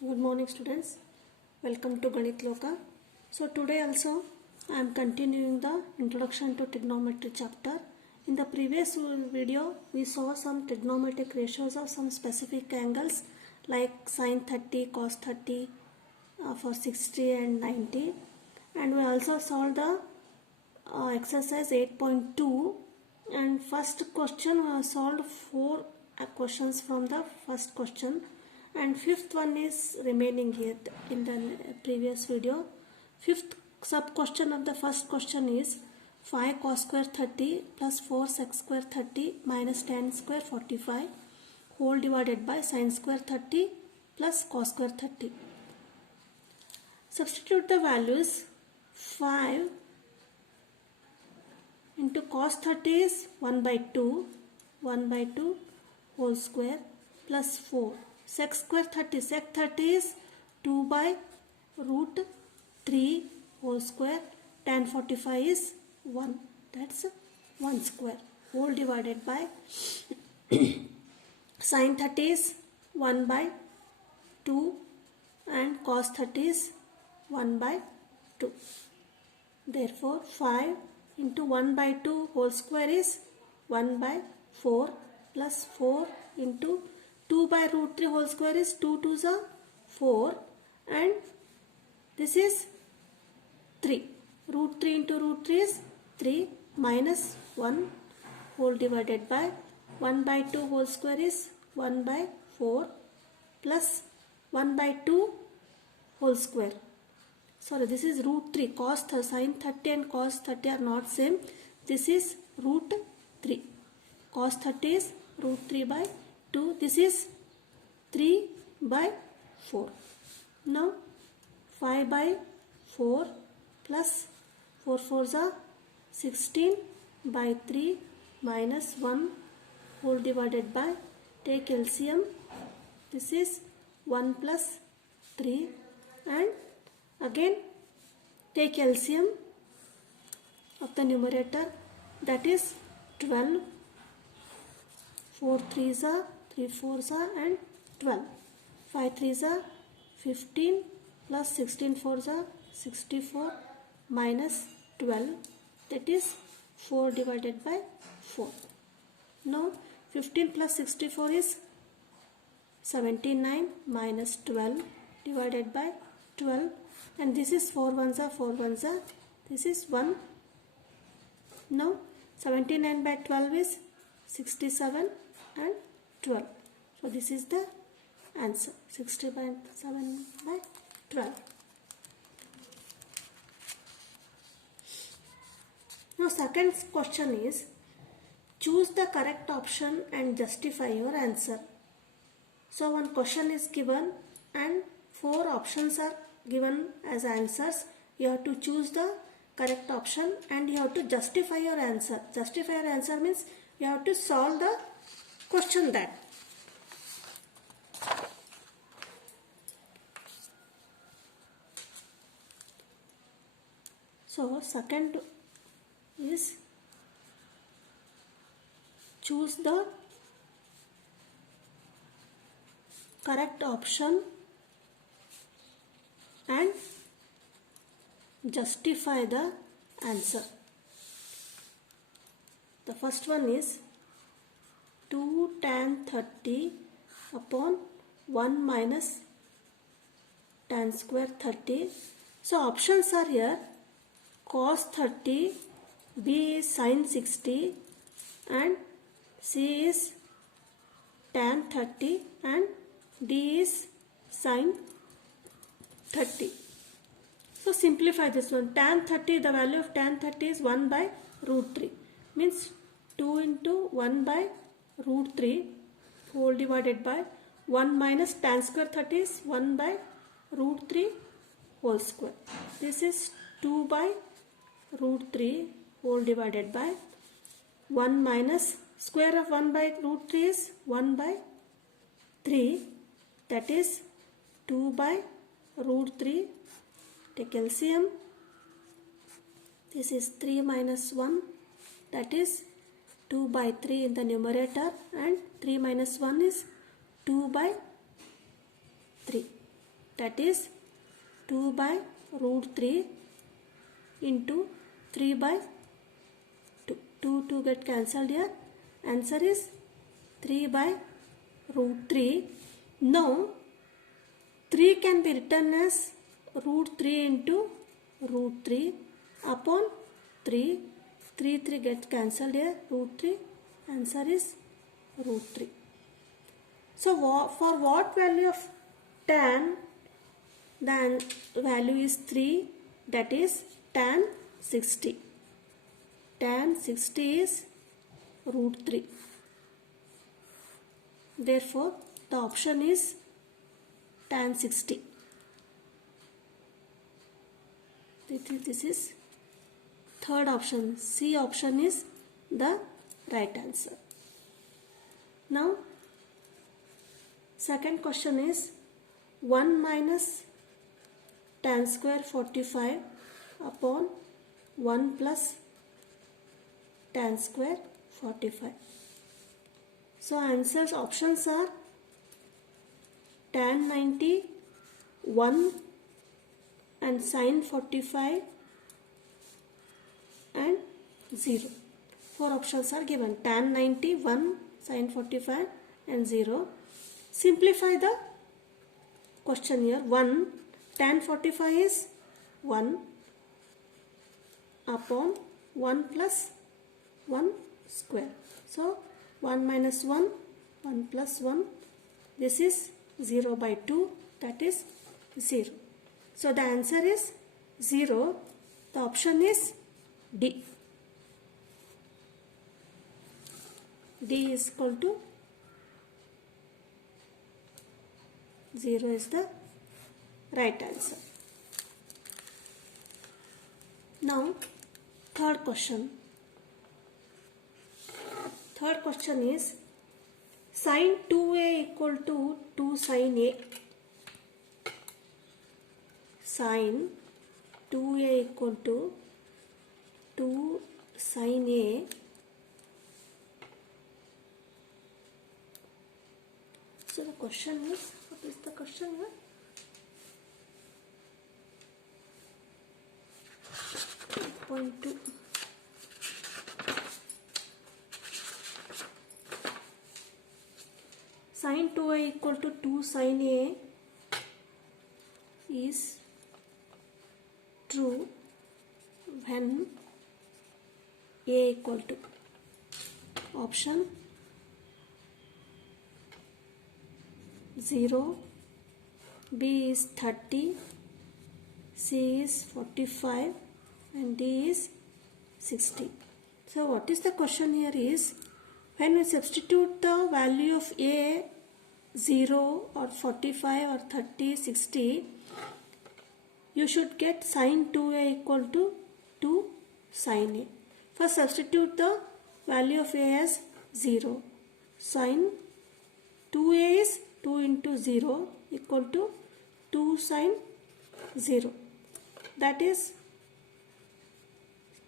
Good morning students, welcome to Ganit Loka. So today also I am continuing the introduction to trigonometry chapter. In the previous video we saw some trigonometric ratios of some specific angles like sin 30, cos 30 for 60 and 90, and we also solved the exercise 8.2, and first question we have solved 4 questions from the first question, and fifth one is remaining here in the previous video. Fifth sub question of the first question is 5 cos square 30 plus 4 sec square 30 minus tan square 45 whole divided by sin square 30 plus cos square 30. Substitute the values. 5 into cos 30 is 1 by 2 whole square plus 4 sec square 30 is 2 by root 3 whole square, tan 45 is 1, that's 1 square whole divided by sin 30 is 1 by 2 and cos 30 is 1 by 2. Therefore 5 into 1 by 2 whole square is 1 by 4 plus 4 into 2 by root 3 whole square is 2 2s are 4, and this is 3. Root 3 into root 3 is 3 minus 1 whole divided by 1 by 2 whole square is 1 by 4 plus 1 by 2 whole square. Sorry, this is root 3. Sin 30 and cos 30 are not same. This is root 3. Cos 30 is root 3 by 2. This is 3 by 4. Now 5 by 4 plus 4 4s are 16 by 3 minus 1 whole divided by, take LCM. This is 1 plus 3, and again take LCM of the numerator, that is 12. 4 3s are 3 4s are and 12. 5 3s are 15 plus 16 4s are 64 minus 12, that is 4 divided by 4. Now 15 plus 64 is 79 minus 12 divided by 12, and this is 4 1s are 4 1s are, this is 1. Now 79 by 12 is 67 and 12. So this is the answer, 67 by 12. Now second question is, choose the correct option and justify your answer. So one question is given and 4 options are given as answers. You have to choose the correct option and you have to justify your answer. Justify your answer means you have to solve the question that. So second is, choose the correct option and justify the answer. The first one is 2 tan 30 upon 1 minus tan square 30. So options are here: cos 30, B is sin 60, and C is tan 30, and D is sin 30. So simplify this one. Tan 30, the value of tan 30 is 1 by root 3, means 2 into 1 by root 3 whole divided by 1 minus tan square 30 is 1 by root 3 whole square. This is 2 by root 3 whole divided by 1 minus square of 1 by root 3 is 1 by 3, that is 2 by root 3. Take LCM. This is 3 minus 1, that is 2 by 3 in the numerator, and 3 minus 1 is 2 by 3. that is 2 by root 3 into 3 by 2. 2 get cancelled here. Answer is 3 by root 3. Now 3 can be written as root 3 into root 3 upon 3. 3 gets cancelled here. Root 3. Answer is root 3. So for what value of tan? The value is 3, that is tan 60. Tan 60 is root 3. Therefore, the option is tan 60. This is third option. C option is the right answer. Now, second question is 1 minus tan square 45 upon 1 plus tan square 45. So answers options are tan 90, 1 and sin 45 and 0. 4 options are given. Tan 90, 1, sin 45 and 0. Simplify the question here. 1 tan 45 is 1 upon 1 plus 1 square. So 1 minus 1, 1 plus 1. This is 0 by 2, that is 0. So the answer is 0. The option is D. D is equal to 0 is the right answer. Now, third question. Third question is sin 2a equal to 2 sin a. Sin 2a equal to 2 sin a. So the question is, what is the question here? Point 2. Sin 2a equal to 2 sin a is true when a equal to option 0, B is 30, C is 45 and D is 60. So what is the question here is, when we substitute the value of A 0 or 45 or 30, 60, you should get sin 2a equal to 2 sin a. First substitute the value of a as 0. Sin 2a is 2 into 0 equal to 2 sin 0. That is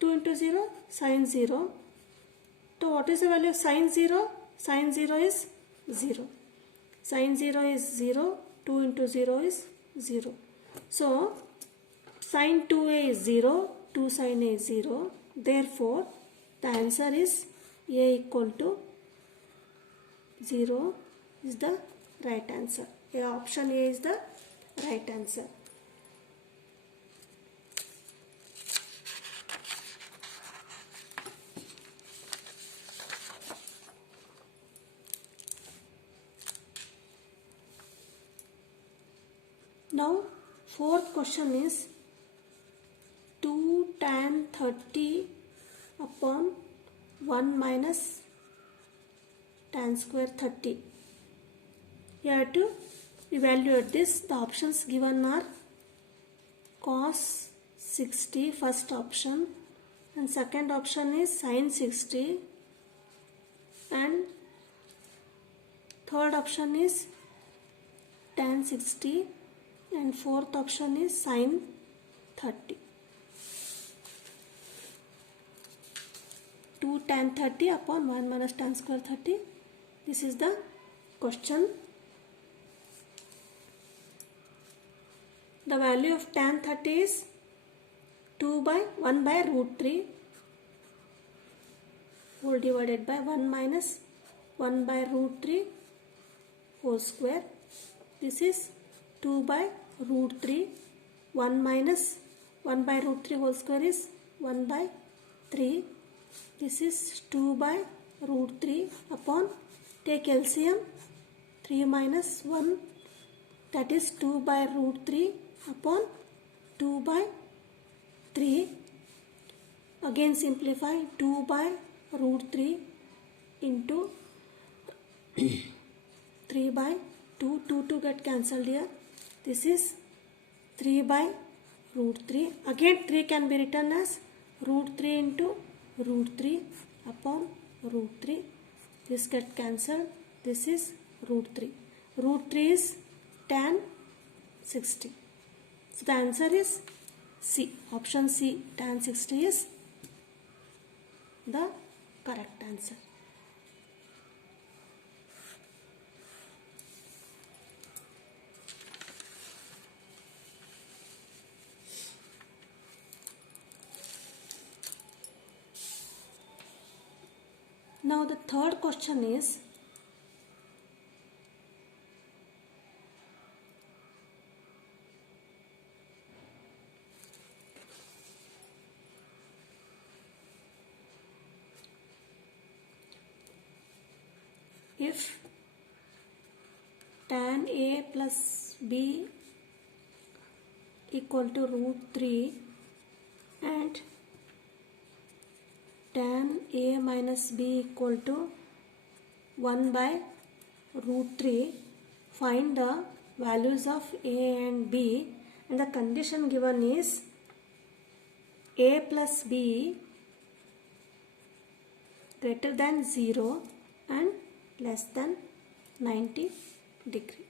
2 into 0 sin 0. So what is the value of sin 0? Sin 0 is 0. Sin 0 is 0. 2 into 0 is 0. So sin 2a is 0. 2 sin a is 0. Therefore, the answer is a equal to 0 is the right answer. Option A is the right answer. Now, fourth question is 2 tan 30 upon 1 minus tan square 30. You have to evaluate this. The options given are cos 60, first option, and second option is sin 60, and third option is tan 60, and fourth option is sin 30. 2 tan 30 upon 1 minus tan square 30. This is the question. the value of tan 30 is 1 by root 3 whole divided by 1 minus 1 by root 3 whole square. This is 2 by root 3. 1 minus 1 by root 3 whole square is 1 by 3. This is 2 by root 3 upon, take LCM, 3 minus 1, that is 2 by root 3 upon 2 by 3. Again simplify, 2 by root 3 into 3 by 2, 2 get cancelled here. This is 3 by root 3. Again 3 can be written as root 3 into root 3 upon root 3. This get cancelled. This is root 3. Root 3 is tan 60. So the answer is C. Option C, tan 60 is the correct answer. Now the third question is, if tan A plus B equal to root 3 and tan A minus B equal to 1 by root 3, find the values of A and B, and the condition given is A plus B greater than 0 and less than 90 degree.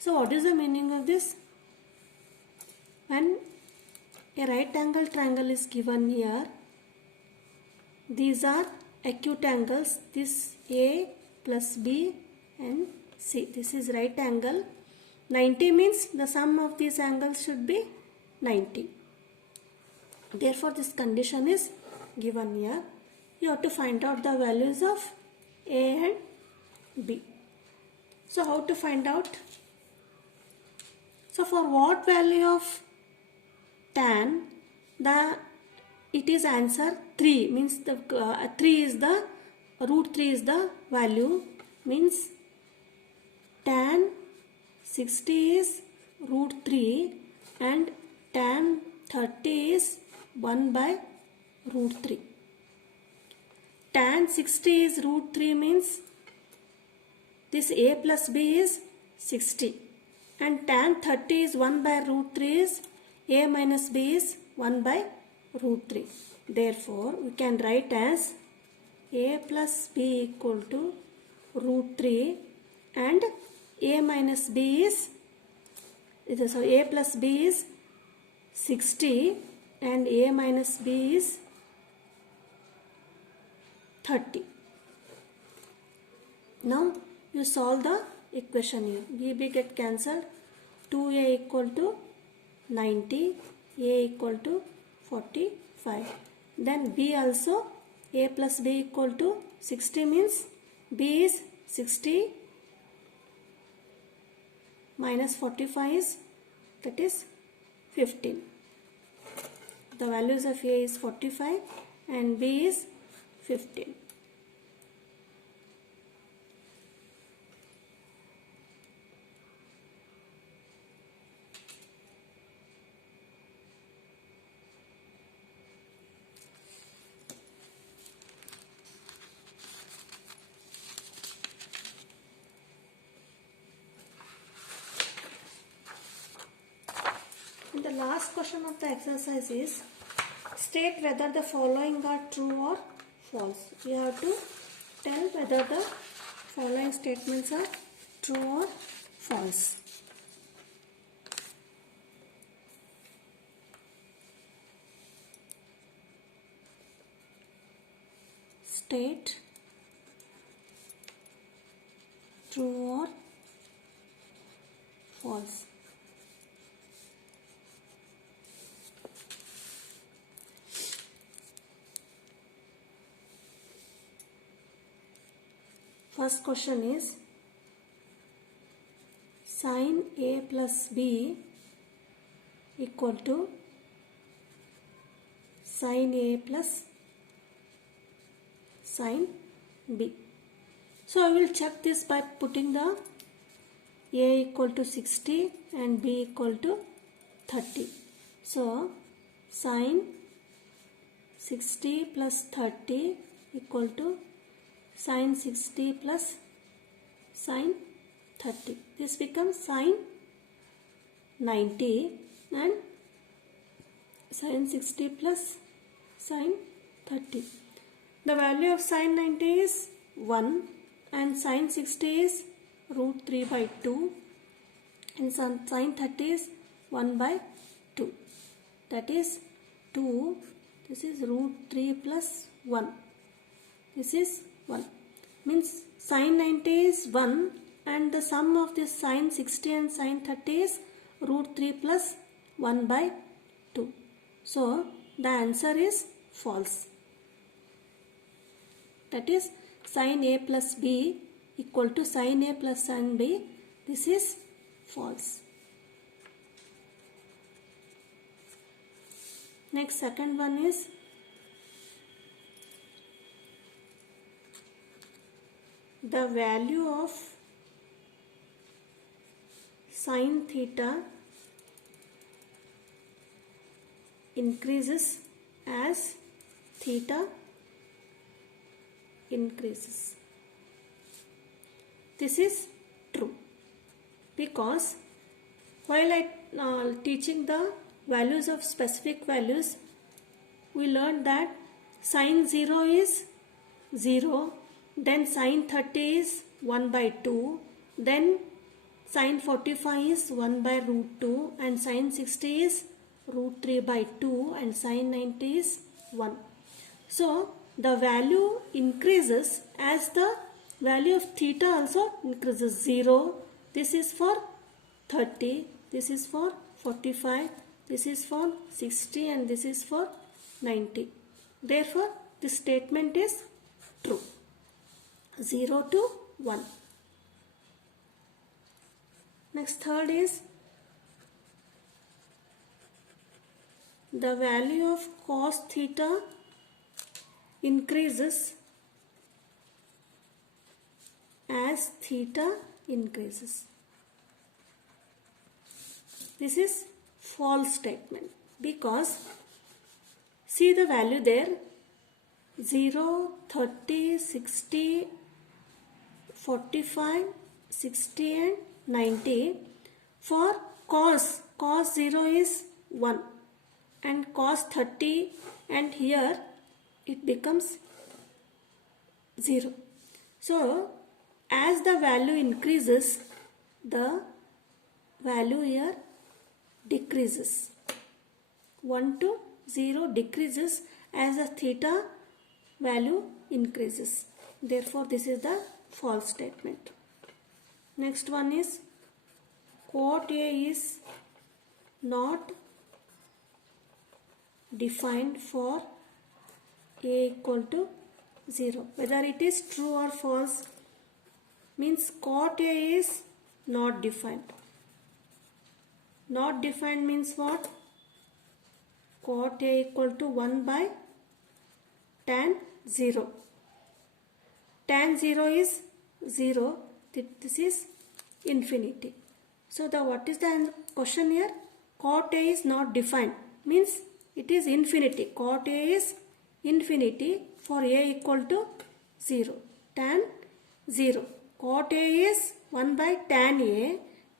So what is the meaning of this? When a right angle triangle is given here, these are acute angles, this A plus B and C. This is right angle. 90 means the sum of these angles should be 90. Therefore this condition is given here. You have to find out the values of A and B. So how to find out? So for what value of tan, it is answer 3, means the 3 is the root 3 is the value, means tan 60 is root 3 and tan 30 is 1 by root 3. Tan 60 is root 3 means this A plus B is 60 and tan 30 is 1 by root 3 is A minus B is 1 by root 3. Therefore, we can write as A plus B equal to root 3 and A minus B is, so A plus B is 60 and A minus B is 30. Now you solve the equation here. B get cancelled. 2A equal to 90, A equal to 45. Then B also, A plus B equal to 60 means B is 60 minus 45 is, that is 15. The values of A is 45 and B is 15. And the last question of the exercise is, state whether the following are true or false. You have to tell whether the following statements are true or false. State true or false. first question is sin A plus B equal to sin A plus sin B. So I will check this by putting the A equal to 60 and B equal to 30. So sin 60 plus 30 equal to sin 60 plus sin 30. This becomes sin 90 and sin 60 plus sin 30. The value of sin 90 is 1 and sin 60 is root 3 by 2 and sin 30 is 1 by 2. That is 2. This is root 3 plus 1. This is 1. Means sin 90 is 1 and the sum of this sin 60 and sin 30 is root 3 plus 1 by 2. So the answer is false. That is sin A plus B equal to sin A plus sin B. This is false. Next, second one is the value of sin theta increases as theta increases. This is true because while teaching the values of specific values, we learned that sin 0 is 0, then sin 30 is 1 by 2, then sin 45 is 1 by root 2 and sin 60 is root 3 by 2 and sin 90 is 1. So the value increases as the value of theta also increases. 0, this is for 30, this is for 45, this is for 60 and this is for 90. Therefore, this statement is true. 0 to 1. Next, third is the value of cos theta increases as theta increases. This is false statement because see the value there 0, 30, 60, 45, 60 and 90. For cos 0 is 1 and cos 30 and here it becomes 0. So as the value increases, the value here decreases. 1 to 0 decreases as the theta value increases. Therefore, this is the false statement. Next one is cot A is not defined for A equal to 0. Whether it is true or false means cot A is not defined. Not defined means what? Cot A equal to 1 by tan 0. Tan 0 is 0. This is infinity. So what is the question here? Cot A is not defined. Means it is infinity. Cot A is infinity for A equal to 0. Tan 0. Cot A is 1 by tan A.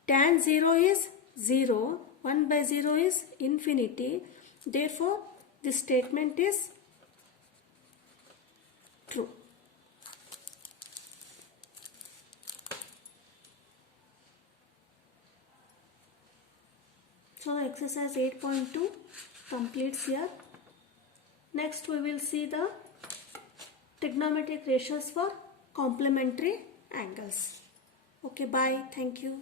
Tan 0 is 0. 1 by 0 is infinity. Therefore, this statement is true. So exercise 8.2 completes here. Next we will see the trigonometric ratios for complementary angles. Okay, bye. Thank you.